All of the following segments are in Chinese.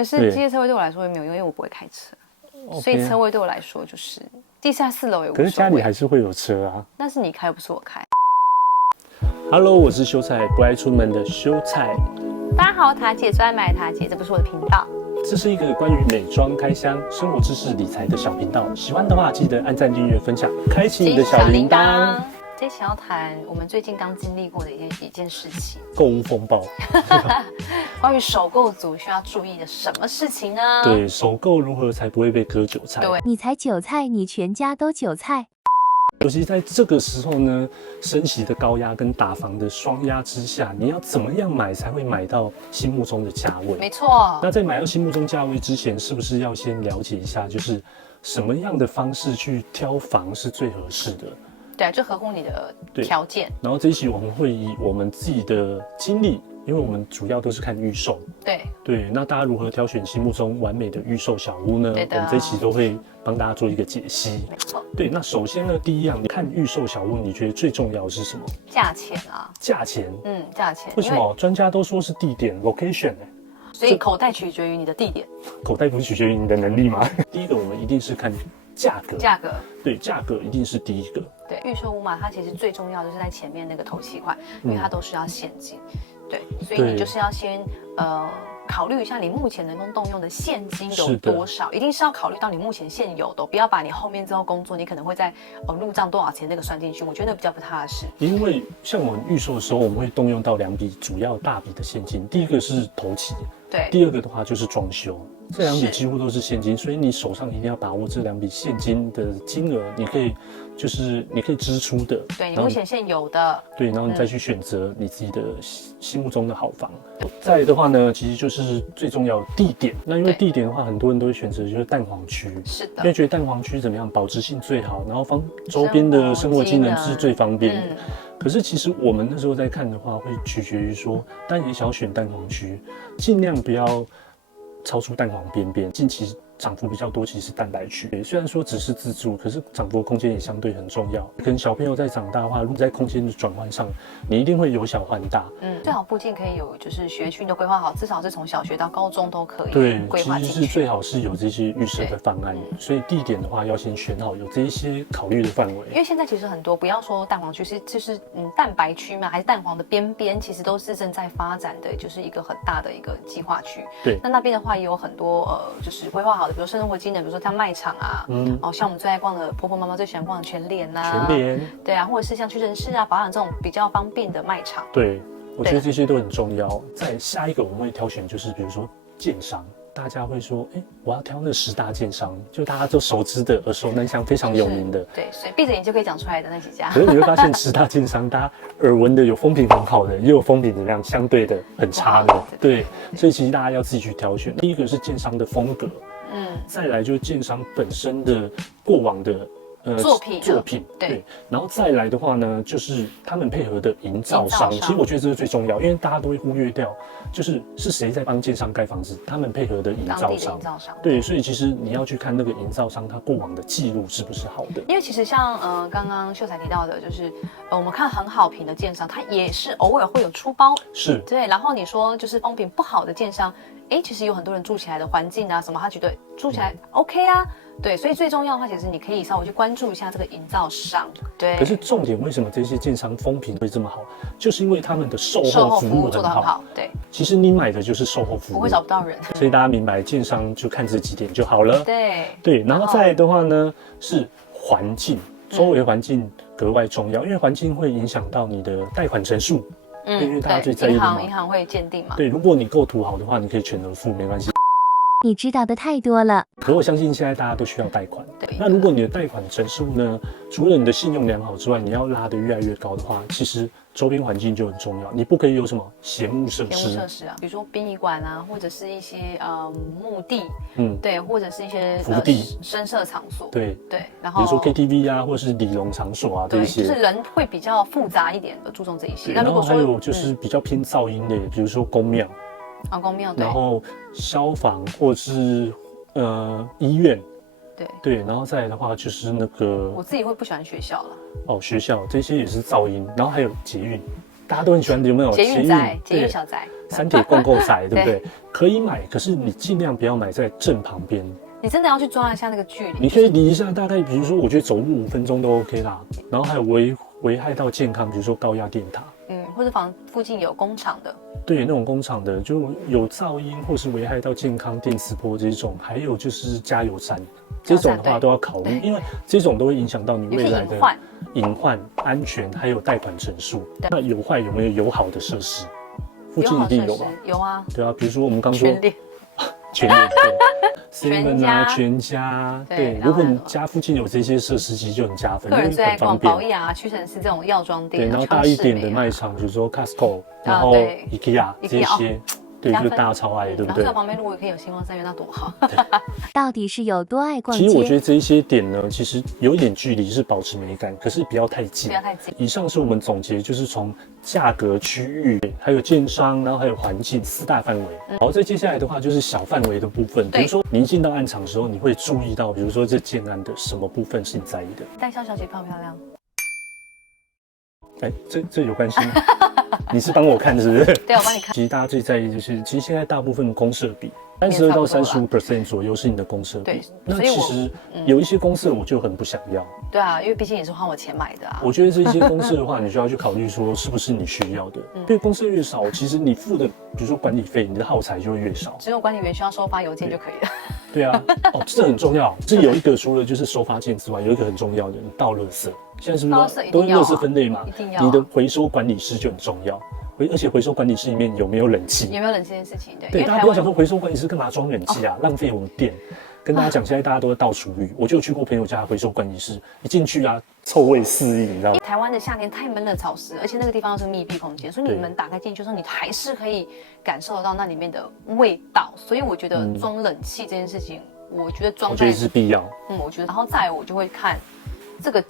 点是机械车位对我来说也没有用，因为我不会开车，所以车位对我来说就是地下4楼也无所谓。可是家里还是会有车啊。那是你开，又不是我开。Hello， 我是修菜不爱出门的修菜。大家好，塔姐最爱买塔姐，这不是我的频道。这是一个关于美妆、开箱、生活知识、理财的小频道。喜欢的话，记得按赞、订阅、分享，开启你的小铃铛。这期要谈我们最近刚经历过的一件事情——购物风暴。关于首购族需要注意的什么事情呢？对，首购如何才不会被割韭菜？对，你才韭菜，你全家都韭菜。尤其在这个时候呢，升息的高压跟打房的双压之下，你要怎么样买才会买到心目中的价位？没错。那在买到心目中价位之前，是不是要先了解一下，就是什么样的方式去挑房是最合适的？对，就合乎你的条件。然后这一期我们会以我们自己的经历，因为我们主要都是看预售。对，那大家如何挑选心目中完美的预售小屋呢？我们这一期都会帮大家做一个解析。没错。对，那首先呢，第一样，你看预售小屋，你觉得最重要的是什么？价钱啊。价钱。价钱。为什么？专家都说是地点 （location） 所以口袋取决于你的地点。口袋不是取决于你的能力吗？第一个，我们一定是看价格。价格。对，价格一定是第一个。对，预售屋嘛，它其实最重要就是在前面那个头期款，因为它都是要现金。对，所以你就是要先考虑一下你目前能够动用的现金有多少，一定是要考虑到你目前现有的，不要把你后面之后工作你可能会在入账多少钱那个算进去，我觉得比较不踏实。因为像我们预售的时候，我们会动用到2笔主要大笔的现金，第一个是头期，对，第二个的话就是装修。这2笔几乎都是现金，所以你手上一定要把握这2笔现金的金额，你可以支出的，对你目前现有的，对，然后你再去选择你自己的心目中的好房。再来的话呢，其实就是最重要的地点。那因为地点的话，很多人都会选择就是蛋黄区，是的，因为觉得蛋黄区怎么样，保值性最好，然后周边的生活机能是最方便的。可是其实我们那时候在看的话，会取决于说，当然也想要选蛋黄区，尽量不要超出蛋黄边边。近期涨幅比较多，其实是蛋白区。虽然说只是自住，可是涨幅的空间也相对很重要。跟小朋友在长大的话，如果在空间的转换上，你一定会由小换大。最好附近可以有就是学区都规划好，至少是从小学到高中都可以规划进去。其实是最好是有这些预设的方案。所以地点的话要先选好，有这一些考虑的范围。因为现在其实很多，不要说蛋黄区，就是蛋白区嘛，还是蛋黄的边边，其实都是正在发展的，就是一个很大的一个计划区。对，那边的话也有很多就是规划好的，比如生活机能，比如说像卖场啊，像我们最爱逛的婆婆妈妈最喜欢逛的全联啊，对啊，或者是像屈臣氏啊、保养这种比较方便的卖场。对，我觉得这些都很重要。再下一个我们会挑选就是比如说建商。大家会说，我要挑那10大建商，就大家都熟知的、耳熟能详、非常有名的。对，所以闭着眼就可以讲出来的那几家。可是你会发现10大建商，大家耳闻的有风评很好的，也有风评质量相对的很差的。对，所以其实大家要自己去挑选。第一个是建商的风格，再来就是建商本身的过往的作品，对，然后再来的话呢，就是他们配合的营造商。其实我觉得这是最重要，因为大家都会忽略掉，就是谁在帮建商盖房子，他们配合的营造商。对，所以其实你要去看那个营造商他过往的记录是不是好的。因为其实像刚刚秀才提到的，就是我们看很好评的建商，他也是偶尔会有出包，是对。然后你说就是风评不好的建商，其实有很多人住起来的环境啊什么，他觉得住起来 OK 啊。对，所以最重要的话，其实你可以稍微去关注一下这个营造商。对。可是重点，为什么这些建商风评会这么好？就是因为他们的售后服务做得很好。对。其实你买的就是售后服务，不会找不到人。所以大家明白，建商就看这几点就好了。对。然后再来的话呢，是环境，周围环境格外重要，因为环境会影响到你的贷款成数。因为大家最在意的嘛。银行会鉴定嘛。对，如果你构图好的话，你可以全额付，没关系。你知道的太多了，可我相信现在大家都需要贷款。那如果你的贷款成数呢，除了你的信用良好之外，你要拉得越来越高的话，其实周边环境就很重要。你不可以有什么嫌恶设施啊，比如说殡仪馆啊，或者是一些墓地，对，或者是一些福地、深色场所，对，然后比如说 KTV 啊，或者是理容场所啊，这些就是人会比较复杂一点的，注重这一些。那如果说还有就是比较偏噪音的，比如说公庙。公庙，对，然后消防或是医院，对，然后再来的话就是那个，我自己会不喜欢学校了。学校这些也是噪音，然后还有捷运，大家都很喜欢有没有捷运仔、捷运小仔、三铁共购仔，对不对？可以买，可是你尽量不要买在正旁边。你真的要去抓一下那个距离。你可以离一下，大概比如说，我觉得走路5分钟都 OK 啦。然后还有危害到健康，比如说高压电塔，或者附近有工厂的，对，那种工厂的就有噪音或是危害到健康、电磁波这种，还有就是加油站这种的话都要考虑，因为这种都会影响到你未来的隐患、安全还有贷款成数。那有坏有没有友好的设施？附近一定有吧？有啊，对啊，比如说我们刚说全联，7-Eleven啊，全家，对，如果你家附近有这些设施，其实就很加分，个人最爱逛便。宝雅、屈臣氏这种药妆店，对，然后大一点的卖场，比如说 Costco， 然后 IKEA 这些。对，就大家超爱，对不对？然后在旁边如果可以有星光三月，那多好。到底是有多爱逛街？其实我觉得这一些点呢，其实有一点距离是保持美感，可是不要太近。不要太近。以上是我们总结，就是从价格、区域，还有建商，然后还有环境4大范围。好，再接下来的话就是小范围的部分，比如说你一进到案场的时候，你会注意到，比如说这建案的什么部分是你在意的？代销小姐漂不漂亮？哎，这有关系吗？你是帮我看是不是？对，我帮你看。其实大家最在意就是，其实现在大部分公设比32到35% 左右是你的公设比。对，那其实有一些公设我就很不想要。对啊，因为毕竟也是花我钱买的啊。我觉得这些公设的话，你就要去考虑说是不是你需要的。因为公设越少，其实你付的，比如说管理费，你的耗材就会越少。只有管理员需要收发邮件就可以了。对啊，哦，这很重要。这有一个除了就是收发件之外，有一个很重要的，你倒垃圾。现在是不是都是垃圾分类嘛？一定要。你的回收管理师就很重要。而且回收管理室里面有没有冷气？有没有冷气这件事情？对，大家不要想说回收管理室干嘛装冷气啊，浪费我们电。跟大家讲，现在大家都在倒厨余，我就去过朋友家的回收管理室，一进去啊，臭味四溢，你知道吗？台湾的夏天太闷了，潮湿，而且那个地方又是密闭空间，所以你门打开进去的时候，你还是可以感受得到那里面的味道。所以我觉得装冷气这件事情，我觉得是必要。我觉得，然后再来我就会看这个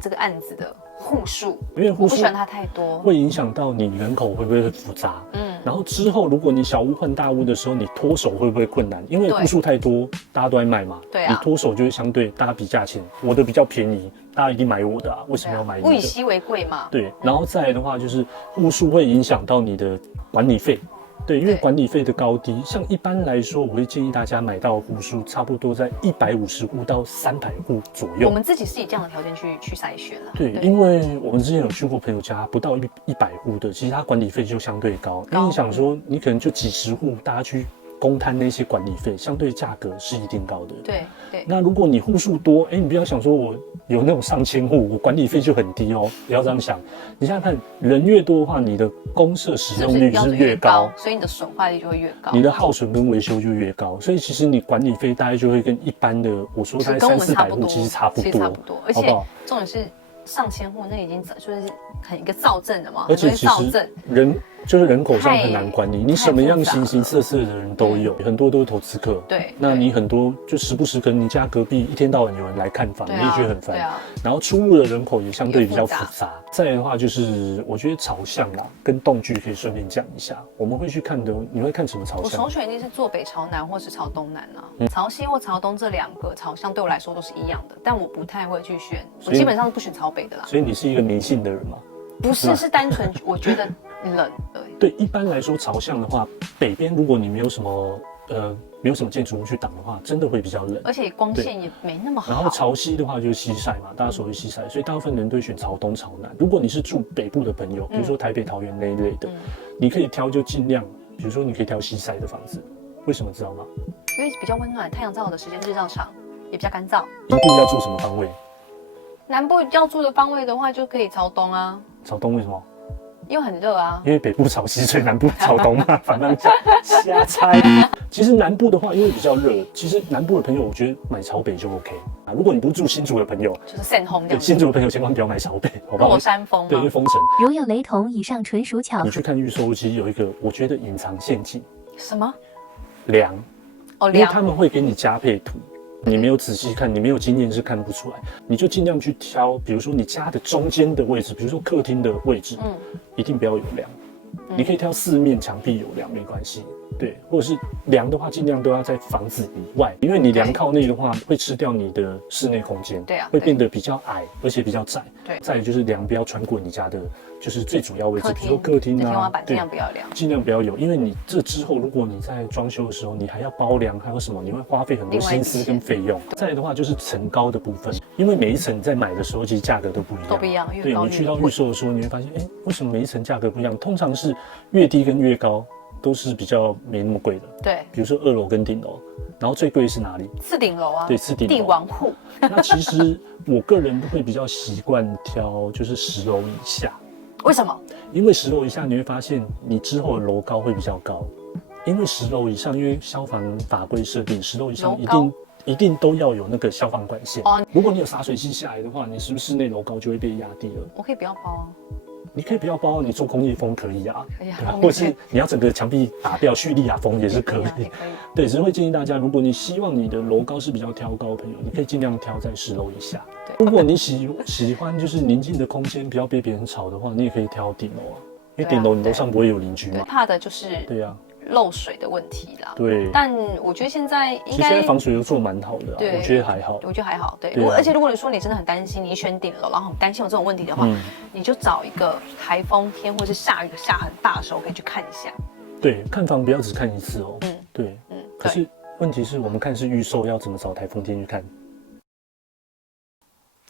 这个案子的户数，因为户数不喜欢它太多，会影响到你人口会不会很复杂。然后之后如果你小屋换大屋的时候，你脱手会不会困难？因为户数太多，大家都在卖嘛。对啊，你脱手就会相对大家比价钱，我的比较便宜，大家一定买我的啊，为什么要买你的？物以稀为贵嘛。对，然后再来的话就是户数会影响到你的管理费。对，因为管理费的高低，像一般来说，我会建议大家买到户数差不多在150户到300户左右。我们自己是以这样的条件去筛选了。对，因为我们之前有去过朋友家，不到100户的，其实他管理费就相对高。因为你想说，你可能就几十户，大家去公摊那些管理费，相对价格是一定高的。对。那如果你户数多，你不要想说我有那种上千户，我管理费就很低哦，不要这样想。你想想看，人越多的话，你的公设使用率是越高，所以你的损坏率就会越高，你的耗损跟维修就越高。所以其实你管理费大概就会跟一般的，我说大概300-400户其实差不多，而且重点是上千户，那已经就是很一个造镇了嘛，而且其实人口上很难管理，你什么样形形色色的人都有，很多都是投资客。对，那你很多就时不时可能你家隔壁一天到晚有人来看房，你也觉得很烦。然后出入的人口也相对比较复杂。再来的话就是我觉得朝向啦，跟动距可以顺便讲一下。我们会去看的，你会看什么朝向？我首选一定是坐北朝南或是朝东南啊。朝西或朝东这2个朝向对我来说都是一样的，但我不太会去选，我基本上是不选朝北的啦。所以你是一个迷信的人吗？不是，是单纯我觉得冷而已。对，一般来说朝向的话，北边如果你没有什么建筑物去挡的话，真的会比较冷，而且光线也没那么好。然后朝西的话就是西晒嘛，大家所谓西晒，所以大部分人都会选朝东朝南。如果你是住北部的朋友，比如说台北、桃园那一类的，你可以挑就尽量，比如说你可以挑西晒的房子，为什么知道吗？因为比较温暖，太阳照的时间日照长，也比较干燥。南部要住什么方位？南部要住的方位的话，就可以朝东啊。朝东为什么？因为很热啊。因为北部朝西，所以南部朝东嘛，反正瞎猜。其实南部的话，因为比较热，其实南部的朋友，我觉得买朝北就 OK 啊。如果你不住新竹的朋友，就是散红对新竹的朋友千万不要买朝北，好不好？落山风，对，因为风城。如有雷同，以上纯属巧合。你去看预售屋，其实有一个我觉得隐藏陷阱。什么？梁。哦，因为他们会给你加配图。你没有仔细看，你没有经验是看不出来。你就尽量去挑，比如说你家的中间的位置，比如说客厅的位置，一定不要有梁。你可以挑4面墙壁有梁没关系，对，或者是梁的话，尽量都要在房子以外，因为你梁靠内的话，会吃掉你的室内空间，对啊，会变得比较矮，而且比较窄。对，再来就是梁不要穿过你家的，就是最主要位置，比如说客厅啊，天花板尽量不要梁，尽量不要有，因为你这之后，如果你在装修的时候，你还要包梁，还有什么，你会花费很多心思跟费用。再来的话就是层高的部分，因为每一层你在买的时候，其实价格都不一样，都不一样，对，你去到预售的时候，你会发现，哎，为什么每一层价格不一样？通常是越低跟越高都是比较没那么贵的。对，比如说2楼跟顶楼，然后最贵是哪里？次顶楼啊。对，次顶楼。帝王户。那其实我个人会比较习惯挑就是10楼以下。为什么？因为10楼以下你会发现你之后的楼高会比较高，因为10楼以上，因为消防法规设定10楼以上一定都要有那个消防管线。哦，如果你有洒水器下来的话，你是不是室内楼高就会被压低了？我可以不要包啊。你可以不要包，你做工业风可以啊，可以啊，或者是你要整个墙壁打掉叙利亚风也是可以。对，只是会建议大家，如果你希望你的楼高是比较挑高的朋友，你可以尽量挑在10楼以下。如果你喜欢就是宁静的空间，不要被别人吵的话，你也可以挑顶楼啊，因为顶楼你楼上不会有邻居嘛。怕的就是对啊。漏水的问题啦，对，但我觉得现在应该，其实现在防水都做蛮好的、啊，我觉得还好，我觉得还好，对。对啊、而且如果你说你真的很担心，你选顶楼，然后很担心有这种问题的话，你就找一个台风天或是下雨下很大的时候可以去看一下。对，看房不要只看一次哦。对，可是问题是我们看是预售，要怎么找台风天去看？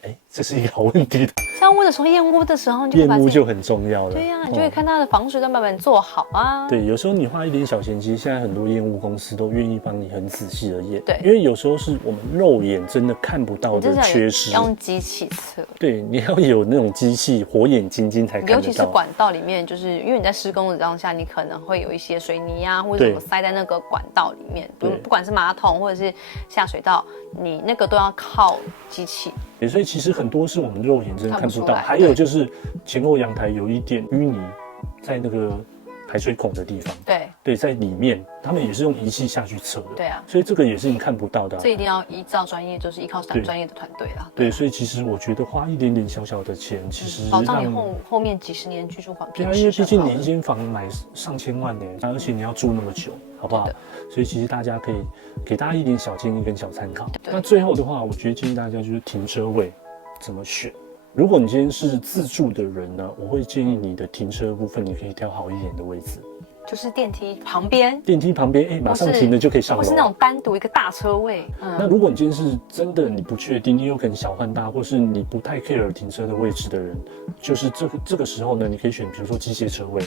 哎，这是一个好问题的。像问的时候，验屋的时候，验屋就很重要了。对呀、你就会看它的防水跟版本做好啊。对，有时候你花一点小钱，其实现在很多验屋公司都愿意帮你很仔细的验。对，因为有时候是我们肉眼真的看不到的缺失，要用机器测。对，你要有那种机器火眼金睛才看得到。尤其是管道里面，就是因为你在施工的当下，你可能会有一些水泥啊，或者什么塞在那个管道里面，不管是马桶或者是下水道，你那个都要靠机器。所以其实很多是我们肉眼真的看不到，还有就是前后阳台有一点淤泥在那个排水孔的地方，对，在里面，他们也是用仪器下去测的，对啊，所以这个也是你看不到的、啊，这一定要依照专业，就是依靠专业的团队啦。对，所以其实我觉得花一点点小小的钱，其实保障你后面几十年居住环境。对啊，因为毕竟你一间房买上千万呢，而且你要住那么久，好不好？所以其实大家可以给大家一点小建议跟小参考。那最后的话，我觉得建议大家就是停车位怎么选。如果你今天是自住的人呢，我会建议你的停车部分，你可以挑好一点的位置，就是电梯旁边。电梯旁边，马上停了就可以上楼。或是那种单独一个大车位。那如果你今天是真的你不确定，你有可能小换大，或是你不太 care 停车的位置的人，就是这个时候呢，你可以选比如说机械车位。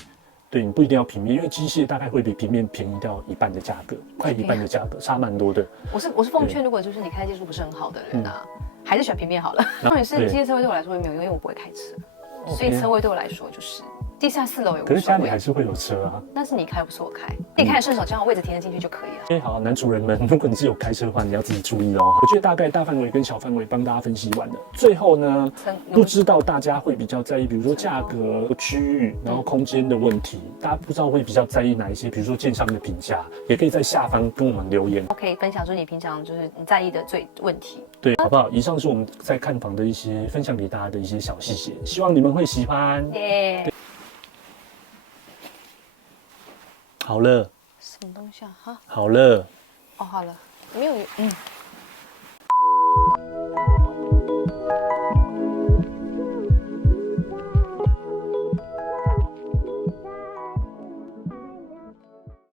对，你不一定要平面，因为机械大概会比平面便宜掉1半的价格，快1半的价格，差蛮多的。我是奉劝，如果就是你开技术不是很好的人啊，还是选平面好了。重点是机械车位对我来说也没有用，因为我不会开车，所以车位对我来说就是地下4楼有。可是家里还是会有车啊。但是你开不是我开，你开顺手，这样位置停得进去就可以了。好，男主人们，如果你是有开车的话，你要自己注意哦。我觉得大概大范围跟小范围帮大家分析完了。最后呢，不知道大家会比较在意，比如说价格、区域，然后空间的问题，大家不知道会比较在意哪一些？比如说建商的评价，也可以在下方跟我们留言。可以分享出你平常就是你在意的问题。对，好不好？以上是我们在看房的一些分享给大家的一些小细节，希望你们会喜欢。好了。什么东西啊？哈。好了。哦，好了，没有。